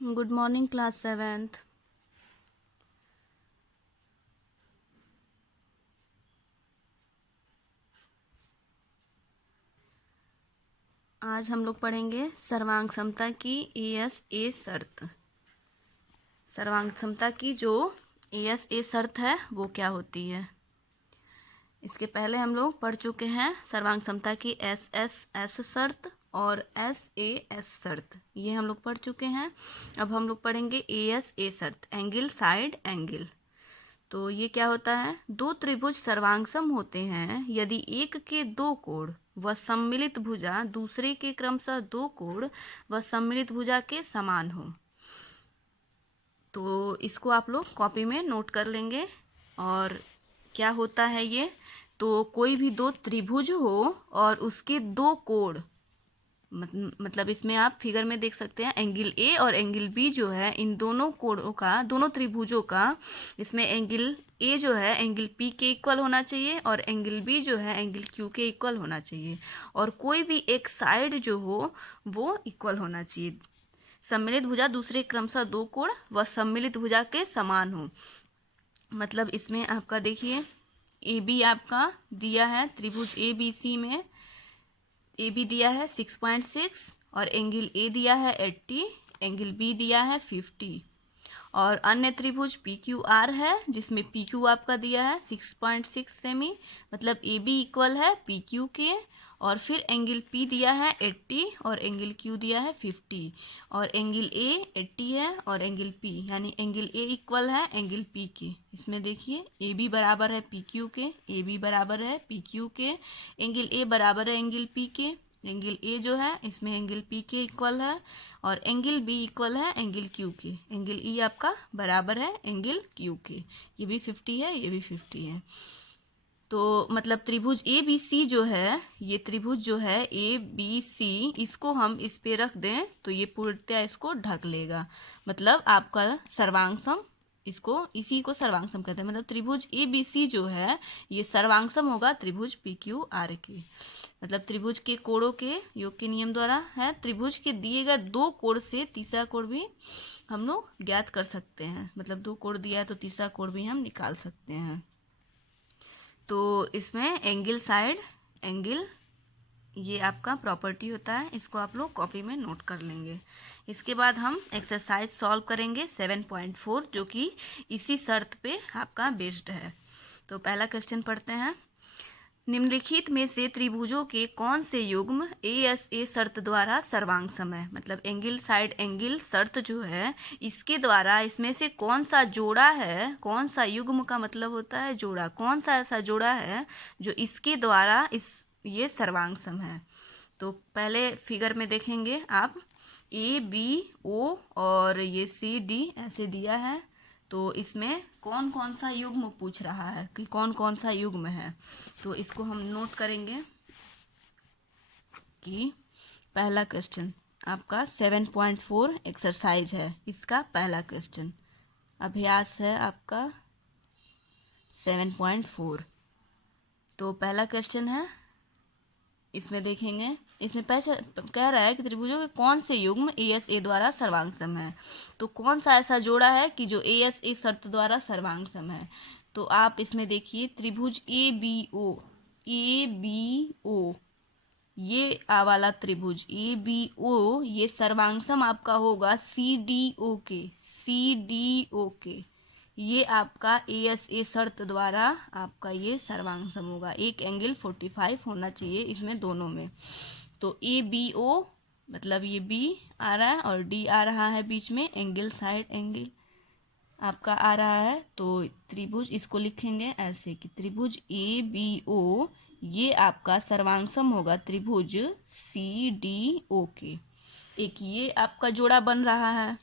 Good morning class seventh. आज हम लोग पढ़ेंगे सर्वांग समता की ASA शर्त। सर्वांग समता की जो ASA शर्त है वो क्या होती है। इसके पहले हम लोग पढ़ चुके हैं सर्वांग समता की SSS शर्त और SAS शर्त, ये हम लोग पढ़ चुके हैं। अब हम लोग पढ़ेंगे ASA शर्त, एंगल साइड एंगल। तो ये क्या होता है, दो त्रिभुज सर्वांगसम होते हैं यदि एक के दो कोण व सम्मिलित भुजा दूसरे के क्रमशः दो कोण व सम्मिलित भुजा के समान हो। तो इसको आप लोग कॉपी में नोट कर लेंगे। और क्या होता है ये, तो कोई भी दो त्रिभुज हो और उसके दो कोण, मतलब इसमें आप फिगर में देख सकते हैं एंगल ए और एंगल बी जो है, इन दोनों कोणों का, दोनों त्रिभुजों का, इसमें एंगल ए जो है एंगल पी के इक्वल होना चाहिए और एंगल बी जो है एंगल क्यू के इक्वल होना चाहिए। और कोई भी एक साइड जो हो वो इक्वल होना चाहिए। सम्मिलित भुजा दूसरे क्रमशः दो कोण व सम्मिलित भुजा के समान हो। मतलब इसमें आपका देखिए ए बी आपका दिया है, त्रिभुज ए बी सी में ए बी दिया है 6.6 और एंगल ए दिया है 80, एंगल बी दिया है 50। और अन्य त्रिभुज पी क्यू आर है जिसमें पी क्यू आपका दिया है 6.6 सेमी, मतलब ए बी इक्वल है पी क्यू के। और फिर एंगल पी दिया है 80 और एंगल क्यू दिया है 50 और एंगल ए 80 है और एंगल पी यानी एंगल ए इक्वल है एंगल पी के। इसमें देखिए ए बी बराबर है पी क्यू के, ए बी बराबर है पी क्यू के, एंगल ए बराबर है एंगल पी के। एंगल ए जो है इसमें एंगल पी के इक्वल है और एंगल बी इक्वल है एंगल क्यू के। एंगल ई आपका बराबर है एंगल क्यू के। ये भी 50 है, ये भी 50 है। तो मतलब त्रिभुज ए बी सी जो है, ये त्रिभुज जो है ए बी सी, इसको हम इस पे रख दें तो ये पूर्णतः इसको ढक लेगा। मतलब आपका सर्वांगसम, इसको इसी को सर्वांगसम कहते हैं। मतलब त्रिभुज ए बी सी जो है ये सर्वांगसम होगा त्रिभुज पी क्यू आर के। मतलब त्रिभुज के कोणों के योग के नियम द्वारा है, त्रिभुज के दिए गए दो कोण से तीसरा कोण भी हम लोग ज्ञात कर सकते हैं। मतलब दो कोण दिया है तो तीसरा कोण भी हम निकाल सकते हैं। तो इसमें एंगल साइड एंगल, ये आपका प्रॉपर्टी होता है, इसको आप लोग कॉपी में नोट कर लेंगे। इसके बाद हम एक्सरसाइज सॉल्व करेंगे 7.4 जो कि इसी शर्त पे आपका बेस्ड है। तो पहला क्वेश्चन पढ़ते हैं। निम्नलिखित में से त्रिभुजों के कौन से युग्म ASA शर्त द्वारा सर्वांगसम है। मतलब एंगल साइड एंगल शर्त जो है इसके द्वारा इसमें से कौन सा जोड़ा है, कौन सा युग्म का मतलब होता है जोड़ा, कौन सा ऐसा जोड़ा है जो इसके द्वारा ये सर्वांगसम है। तो पहले फिगर में देखेंगे आप ABO और ये CD ऐसे दिया है। तो इसमें कौन कौन सा युग्म पूछ रहा है कि कौन कौन सा युग्म है, तो इसको हम नोट करेंगे कि पहला क्वेश्चन आपका 7.4 एक्सरसाइज है, इसका पहला क्वेश्चन अभ्यास है आपका 7.4। तो पहला क्वेश्चन है, इसमें देखेंगे, इसमें पैसे कह रहा है कि त्रिभुजों के कौन से युग्म ASA द्वारा सर्वांगसम है। तो कौन सा ऐसा जोड़ा है कि जो ASA शर्त द्वारा सर्वांगसम है। तो आप इसमें देखिए त्रिभुज ABO, ये वाला त्रिभुज ABO ये सर्वांगसम आपका होगा CDO के। ये आपका ASA शर्त द्वारा आपका ये सर्वांगसम होगा। एक एंगल 45 होना चाहिए इसमें दोनों में। तो ABO मतलब ये B आ रहा है और D आ रहा है बीच में, एंगल साइड एंगल आपका आ रहा है। तो त्रिभुज इसको लिखेंगे ऐसे कि त्रिभुज ABO ये आपका सर्वांगसम होगा त्रिभुज CDO के। एक ये आपका जोड़ा बन रहा है।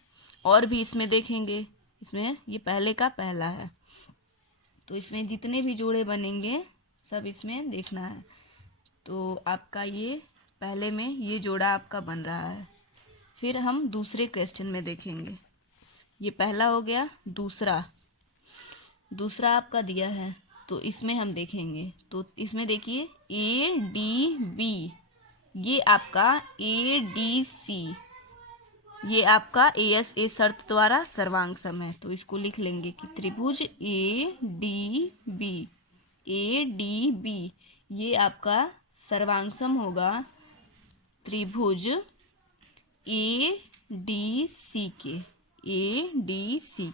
और भी इसमें देखेंगे, इसमें ये पहले का पहला है, तो इसमें जितने भी जोड़े बनेंगे सब इसमें देखना है। तो आपका ये पहले में ये जोड़ा आपका बन रहा है। फिर हम दूसरे क्वेश्चन में देखेंगे, ये पहला हो गया, दूसरा आपका दिया है तो इसमें हम देखेंगे। तो इसमें देखिए ADB ये आपका ADC ये आपका ए एस ए शर्त द्वारा सर्वांग सम है। तो इसको लिख लेंगे कि त्रिभुज ए डी बी ये आपका सर्वांग सम होगा त्रिभुज ए डी सी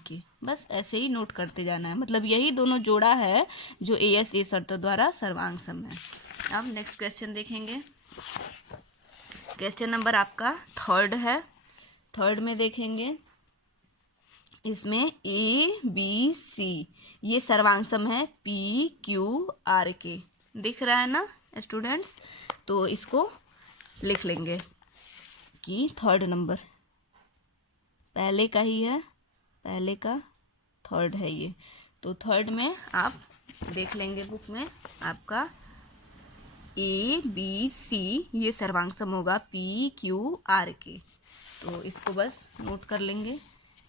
के। बस ऐसे ही नोट करते जाना है, मतलब यही दोनों जोड़ा है जो ए एस ए शर्त द्वारा सर्वांग सम है। अब नेक्स्ट क्वेश्चन देखेंगे। क्वेश्चन नंबर आपका थर्ड है। थर्ड में देखेंगे, इसमें ए बी सी ये सर्वांग सम है पी क्यू आर के। दिख रहा है ना स्टूडेंट्स? तो इसको लिख लेंगे कि थर्ड नंबर पहले का ही है, पहले का थर्ड है ये। तो थर्ड में आप देख लेंगे बुक में आपका ए बी सी ये सर्वांग सम होगा पी क्यू आर के। तो इसको बस नोट कर लेंगे,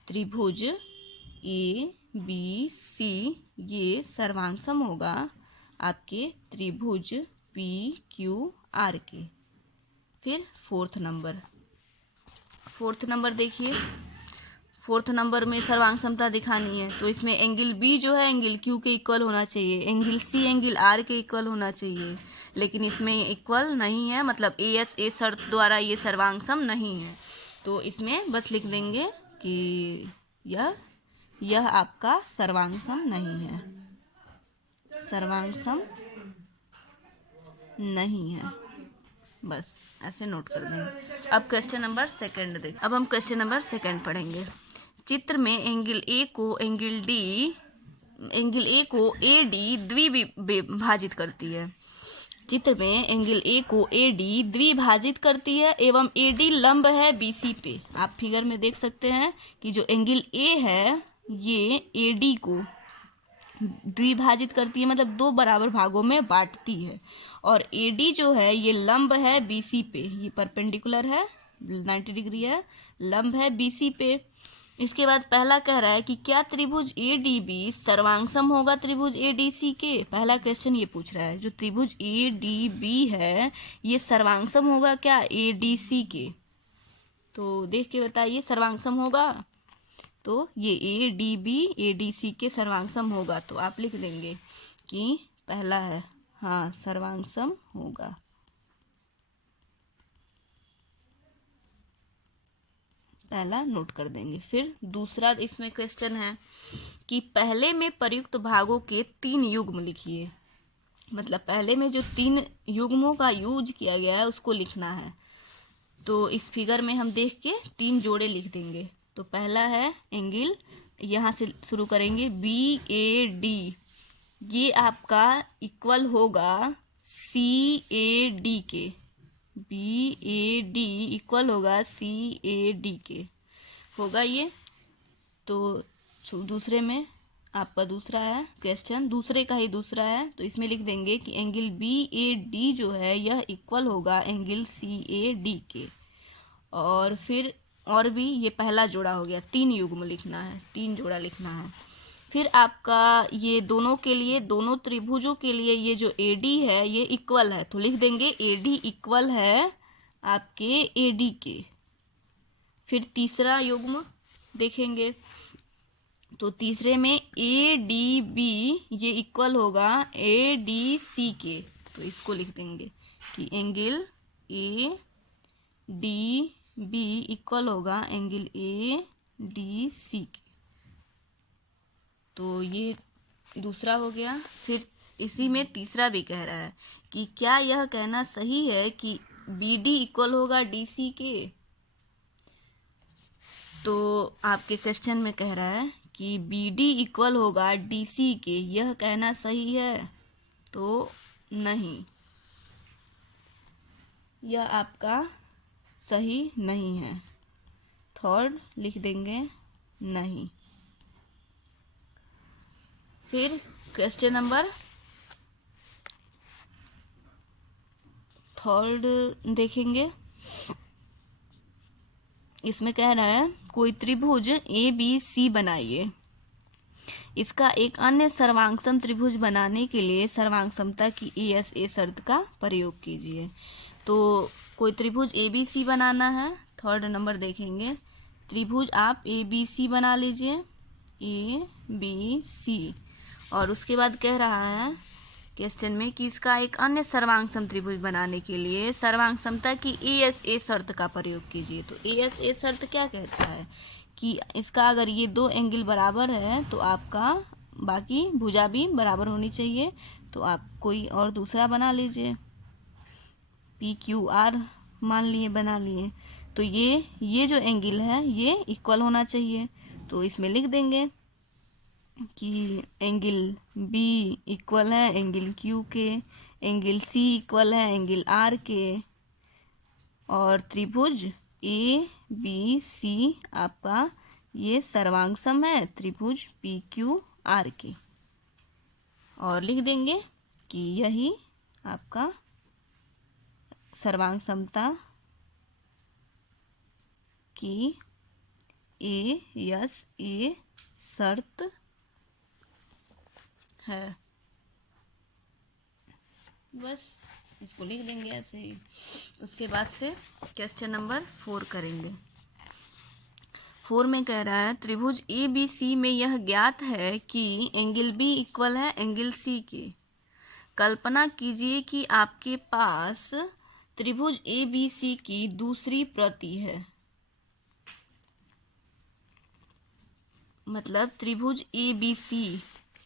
त्रिभुज ए बी सी ये सर्वांग सम होगा आपके त्रिभुज पी क्यू आर के। फिर फोर्थ नंबर देखिए, फोर्थ नंबर में सर्वांग समता दिखानी है। तो इसमें एंगल बी जो है एंगल क्यू के इक्वल होना चाहिए, एंगल सी एंगल आर के इक्वल होना चाहिए, लेकिन इसमें इक्वल नहीं है, मतलब ए एस ए शर्त द्वारा ये सर्वांग सम नहीं है। तो इसमें बस लिख देंगे कि यह आपका सर्वांग सम नहीं है, सर्वांग सम नहीं है, बस ऐसे नोट कर देंगे। अब क्वेश्चन नंबर सेकंड देख, अब हम क्वेश्चन नंबर सेकंड पढ़ेंगे। चित्र में एंगल ए को ए डी द्विभाजित करती है। चित्र में एंगल ए को ए डी द्विभाजित करती है एवं ए डी लंब है बी सी पे। आप फिगर में देख सकते हैं कि जो एंगल ए है ये ए डी को द्विभाजित करती है, मतलब दो बराबर भागों में बांटती है, और ए डी जो है ये लंब है बी सी पे, ये परपेंडिकुलर है 90 डिग्री है, लंब है बी सी पे। इसके बाद पहला कह रहा है कि क्या त्रिभुज ए डी बी सर्वांग सम होगा त्रिभुज ए डी सी के। पहला क्वेश्चन ये पूछ रहा है, जो त्रिभुज ए डी बी है ये सर्वांग सम होगा क्या ए डी सी के। तो देख के बताइए सर्वांग सम होगा। तो ये ए डी सी के सर्वांग सम होगा। तो आप लिख देंगे कि पहला है हाँ सर्वांग सम होगा। पहला नोट कर देंगे। फिर दूसरा इसमें क्वेश्चन है कि पहले में प्रयुक्त भागों के 3 युग्म लिखिए, मतलब पहले में जो 3 युग्मों का यूज किया गया है उसको लिखना है। तो इस फिगर में हम देख के 3 जोड़े लिख देंगे। तो पहला है एंगल, यहाँ से शुरू करेंगे, बी ए डी ये आपका इक्वल होगा सी ए डी के, बी ए डी इक्वल होगा सी ए डी के होगा ये। तो दूसरे में आपका दूसरा है क्वेश्चन, दूसरे का ही दूसरा है, तो इसमें लिख देंगे कि एंगल बी ए डी जो है यह इक्वल होगा एंगल सी ए डी के। और फिर और भी ये पहला जोड़ा हो गया, 3 युग्म लिखना है, 3 जोड़ा लिखना है। फिर आपका ये दोनों के लिए, दोनों त्रिभुजों के लिए ये जो ए डी है ये इक्वल है, तो लिख देंगे ए डी इक्वल है आपके ए डी के। फिर तीसरा युग्म देखेंगे, तो तीसरे में ए डी बी ये इक्वल होगा ए डी सी के। तो इसको लिख देंगे कि angle A D B equal होगा एंगल ए डी सी के। तो ये दूसरा हो गया। फिर इसी में तीसरा भी कह रहा है कि क्या यह कहना सही है कि बी डी इक्वल होगा डी सी के। तो आपके क्वेश्चन में कह रहा है कि बी डी इक्वल होगा डी सी के, यह कहना सही है। तो नहीं, यह आपका सही नहीं है। थर्ड लिख देंगे नहीं। फिर क्वेश्चन नंबर थर्ड देखेंगे। इसमें कह रहा है कोई त्रिभुज ए बी सी बनाइए, इसका एक अन्य सर्वांगसम त्रिभुज बनाने के लिए सर्वांग समता की ए एस ए शर्त का प्रयोग कीजिए। तो कोई त्रिभुज ABC बनाना है, थर्ड नंबर देखेंगे। त्रिभुज आप ABC बना लीजिए, ABC, और उसके बाद कह रहा है क्वेश्चन में कि इसका एक अन्य सर्वांग सम त्रिभुज बनाने के लिए सर्वांग समता की ASA शर्त का प्रयोग कीजिए। तो ASA शर्त क्या कहता है कि इसका अगर ये दो एंगल बराबर है तो आपका बाकी भुजा भी बराबर होनी चाहिए। तो आप कोई और दूसरा बना लीजिए, PQR मान लिए, बना लिए। तो ये जो एंगल है ये इक्वल होना चाहिए। तो इसमें लिख देंगे कि एंगल B इक्वल है एंगल Q के, एंगल C इक्वल है एंगल R के, और त्रिभुज ABC आपका ये सर्वांग सम है त्रिभुज PQR के। और लिख देंगे कि यही आपका सर्वांग समता की ASA शर्त है। बस इसको लिख देंगे ऐसे ही। उसके बाद से क्वेश्चन नंबर 4 करेंगे। 4 में कह रहा है त्रिभुज ABC में यह ज्ञात है कि एंगल B इक्वल है एंगल C के। कल्पना कीजिए कि आपके पास त्रिभुज ABC की दूसरी प्रति है, मतलब त्रिभुज ABC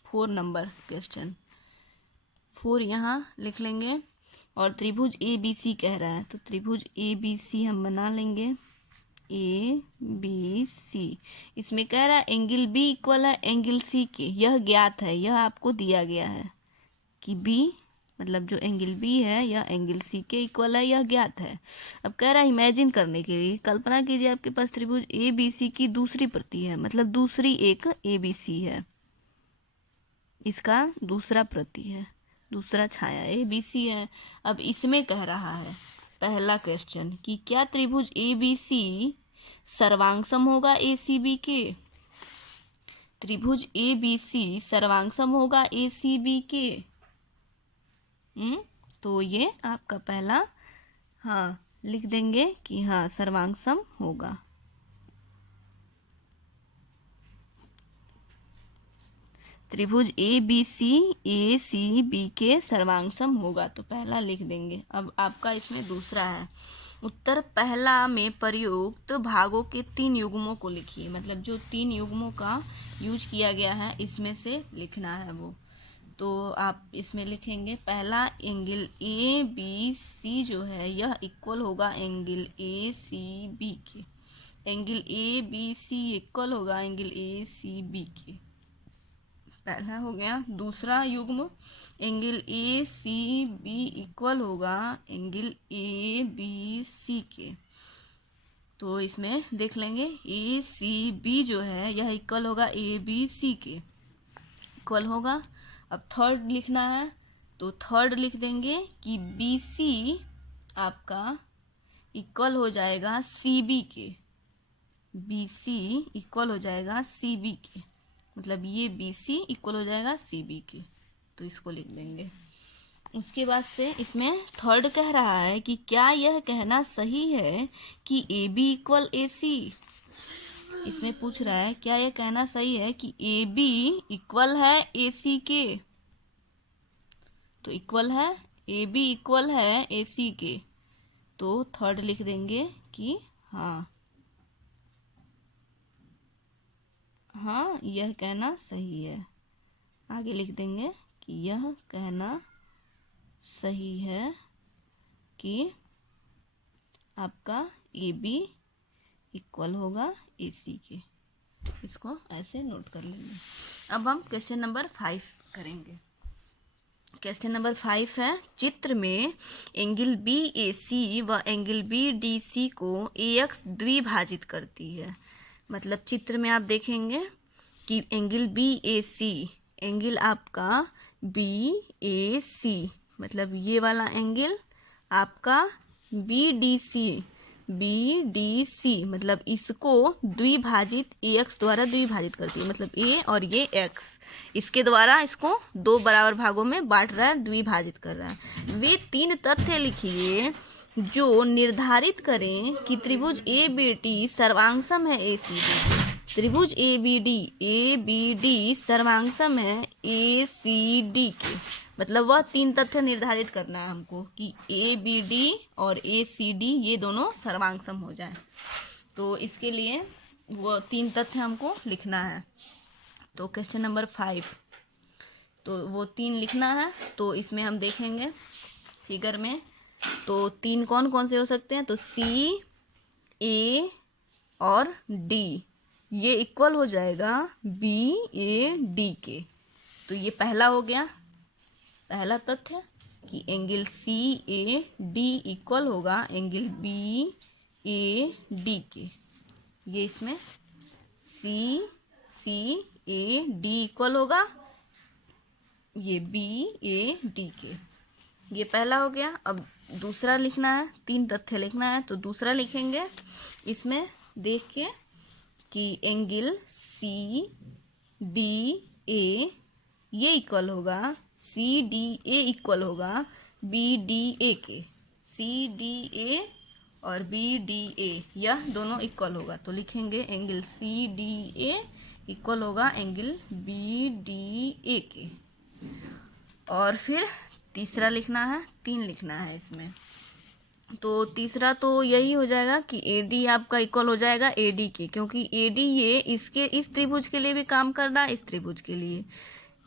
4 नंबर क्वेश्चन 4 यहाँ लिख लेंगे। और त्रिभुज ABC कह रहा है तो त्रिभुज ABC हम बना लेंगे, ABC। इसमें कह रहा है एंगल B इक्वल है एंगल C के, यह ज्ञात है, यह आपको दिया गया है कि B मतलब जो एंगल B है यह एंगल C के इक्वल है, यह ज्ञात है। अब कह रहा है इमेजिन करने के लिए कल्पना कीजिए आपके पास त्रिभुज ABC की दूसरी प्रति है, मतलब दूसरी एक ABC है, इसका दूसरा प्रति है, दूसरा छाया ABC है। अब इसमें कह रहा है पहला क्वेश्चन कि क्या त्रिभुज ABC सर्वांग सम होगा ACB के। त्रिभुज ABC सर्वांग सम होगा ACB के। तो ये आपका पहला हाँ लिख देंगे कि हाँ सर्वांग सम होगा। त्रिभुज ABC ACB के सर्वांग सम होगा, तो पहला लिख देंगे। अब आपका इसमें दूसरा है उत्तर पहला में प्रयुक्त भागों के 3 युग्मों को लिखिए, मतलब जो 3 युग्मों का यूज किया गया है इसमें से लिखना है वो। तो आप इसमें लिखेंगे पहला एंगल ABC जो है यह इक्वल होगा एंगल ACB के, एंगल ABC इक्वल होगा एंगल ACB के, पहला हो गया। दूसरा युग्म एंगल ACB इक्वल होगा एंगल ABC के, तो इसमें देख लेंगे ACB जो है यह इक्वल होगा ABC के, इक्वल होगा। अब थर्ड लिखना है तो थर्ड लिख देंगे कि BC आपका इक्वल हो जाएगा CB के, BC इक्वल हो जाएगा CB के, मतलब ये BC इक्वल हो जाएगा CB के, तो इसको लिख देंगे। उसके बाद से इसमें थर्ड कह रहा है कि क्या यह कहना सही है कि AB इक्वल AC। इसमें पूछ रहा है क्या यह कहना सही है कि AB इक्वल है AC के, तो इक्वल है AB इक्वल है AC के, तो थर्ड लिख देंगे कि हाँ हाँ यह कहना सही है। आगे लिख देंगे कि यह कहना सही है कि आपका AB इक्वल होगा AC के, इसको ऐसे नोट कर लेंगे। अब हम क्वेश्चन नंबर 5 करेंगे। क्वेश्चन नंबर 5 है चित्र में एंगल BAC व एंगल BDC को AX द्विभाजित करती है। मतलब चित्र में आप देखेंगे कि एंगल BAC, एंगल आपका BAC मतलब ये वाला एंगल आपका BDC मतलब इसको द्विभाजित AX द्वारा द्विभाजित करती है, मतलब A और ये X इसके द्वारा इसको 2 बराबर भागों में बांट रहा है, द्विभाजित कर रहा है। वे 3 तथ्य लिखिए जो निर्धारित करें कि त्रिभुज ए बी डी सर्वांगसम है ए सी डी। त्रिभुज ए बी डी सर्वांगसम है ए सी डी के। मतलब वह 3 तथ्य निर्धारित करना है हमको कि ए बी डी और ए सी डी ये दोनों सर्वांगसम हो जाए। तो इसके लिए वो 3 तथ्य हमको लिखना है। तो क्वेश्चन नंबर 5, तो वो 3 लिखना है। तो इसमें हम देखेंगे फिगर में, तो 3 कौन कौन से हो सकते हैं। तो सी, ए और डी ये इक्वल हो जाएगा बी ए डी के। तो ये पहला हो गया, पहला तथ्य कि angle C A D equal होगा एंगल बी ए डी के। ये इसमें सी ए डी इक्वल होगा ये बी ए डी के। ये पहला हो गया। अब दूसरा लिखना है, 3 तथ्य लिखना है। तो दूसरा लिखेंगे इसमें देख के कि एंगल सी डी ए ये इक्वल होगा सी डी ए इक्वल होगा बी डी ए के। सी डी ए और बी डी ए यह दोनों इक्वल होगा। तो लिखेंगे angle C D A equal होगा एंगल बी डी ए के। और फिर तीसरा लिखना है, 3 लिखना है इसमें। तो तीसरा तो यही हो जाएगा कि ए डी आपका इक्वल हो जाएगा ए डी के, क्योंकि ए डी ये इसके इस त्रिभुज के लिए भी काम कर रहा है, इस त्रिभुज के लिए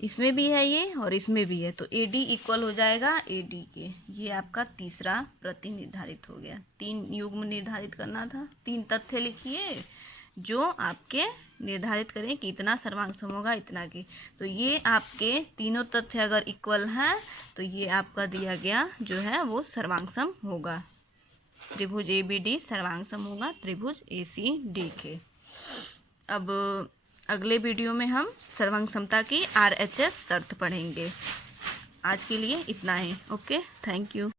इसमें भी है ये और इसमें भी है। तो ए डी इक्वल हो जाएगा ए डी के। ये आपका तीसरा प्रति निर्धारित हो गया। 3 युग्म निर्धारित करना था। 3 तथ्य लिखिए जो आपके निर्धारित करें कि इतना सर्वांगसम होगा इतना के। तो ये आपके तीनों तथ्य अगर इक्वल हैं तो ये आपका दिया गया जो है वो सर्वांगसम होगा। त्रिभुज ए बी डी सर्वांगसम होगा त्रिभुज ए सी डी के। अब अगले वीडियो में हम सर्वांग समता की RHS शर्त पढ़ेंगे। आज के लिए इतना ही। Okay, thank you.